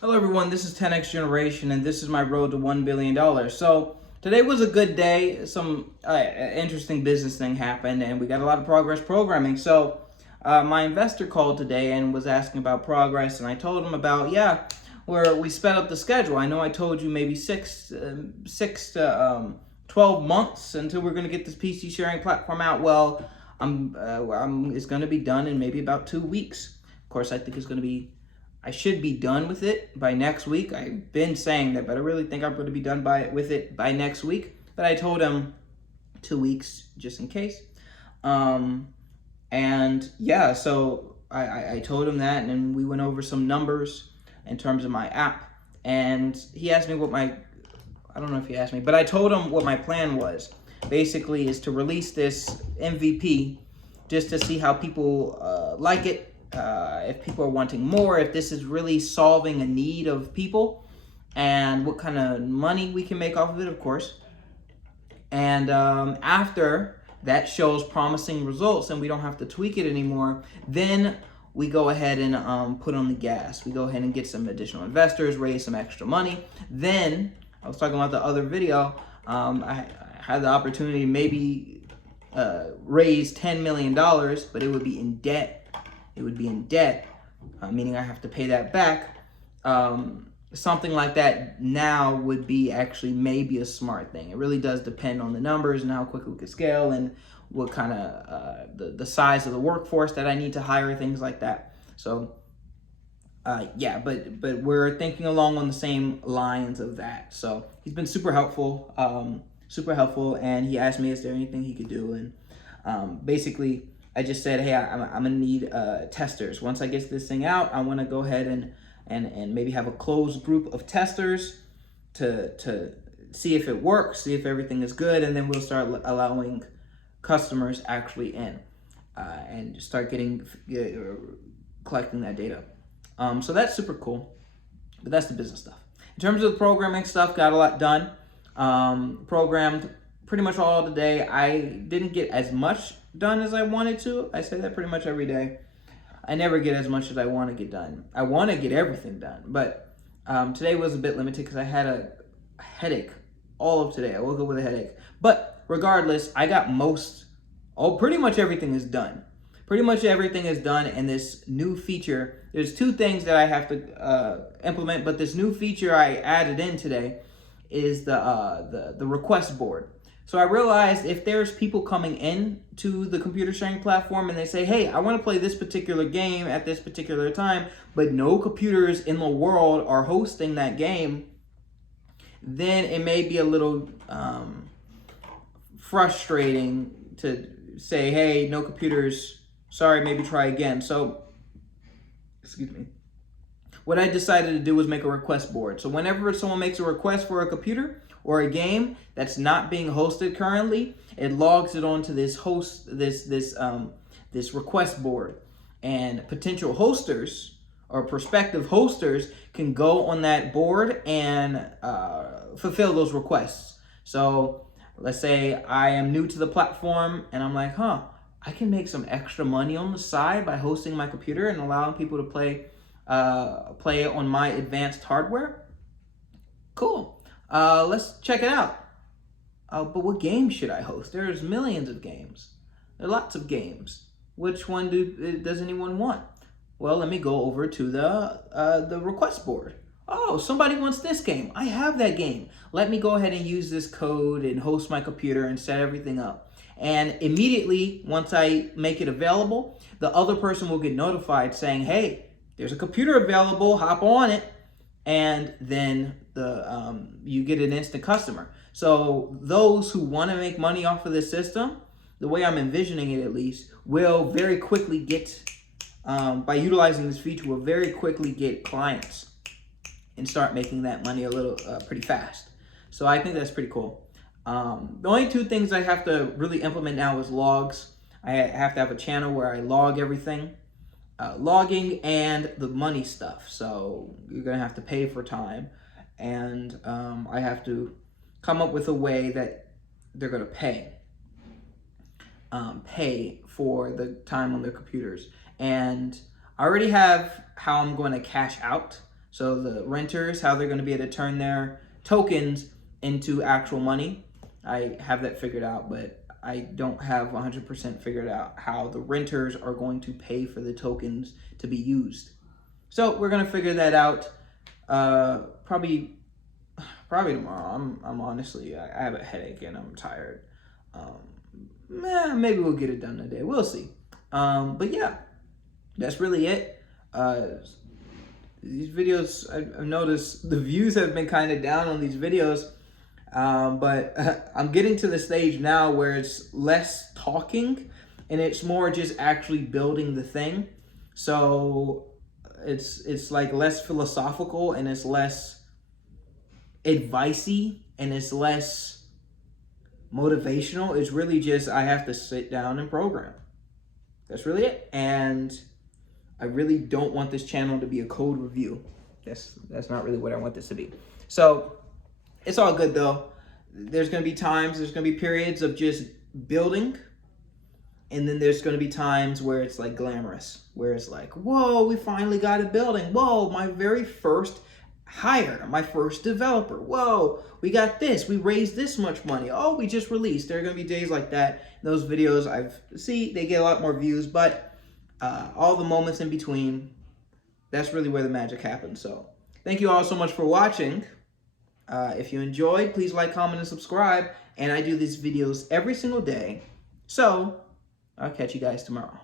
Hello everyone, this is 10X Generation and this is my road to $1 billion. So today was a good day. Some interesting business thing happened and we got a lot of progress programming. So my investor called today and was asking about progress, and I told him about, where we sped up the schedule. I know I told you maybe 6 to 12 months until we're going to get this PC sharing platform out. Well, it's going to be done in maybe about 2 weeks. Of course, I should be done with it by next week. I've been saying that, but I really think I'm going to be done with it by next week. But I told him 2 weeks just in case. So I told him that, and then we went over some numbers in terms of my app. And he asked me I don't know if he asked me, but I told him what my plan was. Basically, is to release this MVP just to see how people like it. If people are wanting more, if this is really solving a need of people, and what kind of money we can make off of it, of course. And after that shows promising results and we don't have to tweak it anymore, then we go ahead and put on the gas. We go ahead and get some additional investors, raise some extra money. Then, I was talking about the other video, I had the opportunity to maybe raise $10 million, but it would be in debt. Meaning I have to pay that back. Something like that now would be actually maybe a smart thing. It really does depend on the numbers and how quickly we can scale and what kind of the size of the workforce that I need to hire, things like that. So but we're thinking along on the same lines of that. So he's been super helpful, and he asked me, is there anything he could do? And basically, I just said, hey, I'm gonna need testers. Once I get this thing out, I want to go ahead and maybe have a closed group of testers to see if it works, see if everything is good, and then we'll start allowing customers actually in and just start collecting that data. So that's super cool, but that's the business stuff. In terms of the programming stuff, got a lot done. Programmed pretty much all today. I didn't get as much done as I wanted to. I say that pretty much every day. I never get as much as I want to get done. I want to get everything done, but today was a bit limited because I had a headache all of today. I woke up with a headache. But regardless, I got pretty much everything is done. Pretty much everything is done, and this new feature, there's 2 things that I have to implement, but this new feature I added in today is the request board. So I realized if there's people coming in to the computer sharing platform and they say, hey, I want to play this particular game at this particular time, but no computers in the world are hosting that game, then it may be a little frustrating to say, hey, no computers, sorry, maybe try again. So, excuse me. What I decided to do was make a request board. So whenever someone makes a request for a computer or a game that's not being hosted currently, it logs it onto this request board, and potential hosters or prospective hosters can go on that board and fulfill those requests. So let's say I am new to the platform and I'm like, I can make some extra money on the side by hosting my computer and allowing people to play on my advanced hardware. Cool. Let's check it out. But what game should I host? There's millions of games. There are lots of games. Which one does anyone want? Well, let me go over to the request board. Oh, somebody wants this game. I have that game. Let me go ahead and use this code and host my computer and set everything up. And immediately, once I make it available, the other person will get notified saying, hey, there's a computer available, hop on it. And then you get an instant customer. So those who want to make money off of this system, the way I'm envisioning it at least, will very quickly get, by utilizing this feature, will very quickly get clients and start making that money pretty fast. So I think that's pretty cool. The only 2 things I have to really implement now is logs. I have to have a channel where I log everything. Logging and the money stuff. So you're going to have to pay for time, and I have to come up with a way that they're going to pay for the time on their computers. And I already have how I'm going to cash out So the renters, how they're going to be able to turn their tokens into actual money. I have that figured out, but I don't have 100% figured out how the renters are going to pay for the tokens to be used. So we're going to figure that out probably tomorrow. I'm honestly, I have a headache and I'm tired. Maybe we'll get it done today. We'll see. But yeah, that's really it. These videos, I've noticed the views have been kind of down on these videos. But I'm getting to the stage now where it's less talking and it's more just actually building the thing. So it's like less philosophical and it's less advicey and it's less motivational. It's really just I have to sit down and program. That's really it. And I really don't want this channel to be a code review. That's not really what I want this to be. So it's all good though. There's going to be times, there's going to be periods of just building. And then there's going to be times where it's like glamorous, where it's like, whoa, we finally got a building. Whoa, my very first hire, my first developer. Whoa, we got this. We raised this much money. Oh, we just released. There are going to be days like that. Those videos they get a lot more views, but all the moments in between, that's really where the magic happens. So thank you all so much for watching. If you enjoyed, please like, comment, and subscribe. And I do these videos every single day. So I'll catch you guys tomorrow.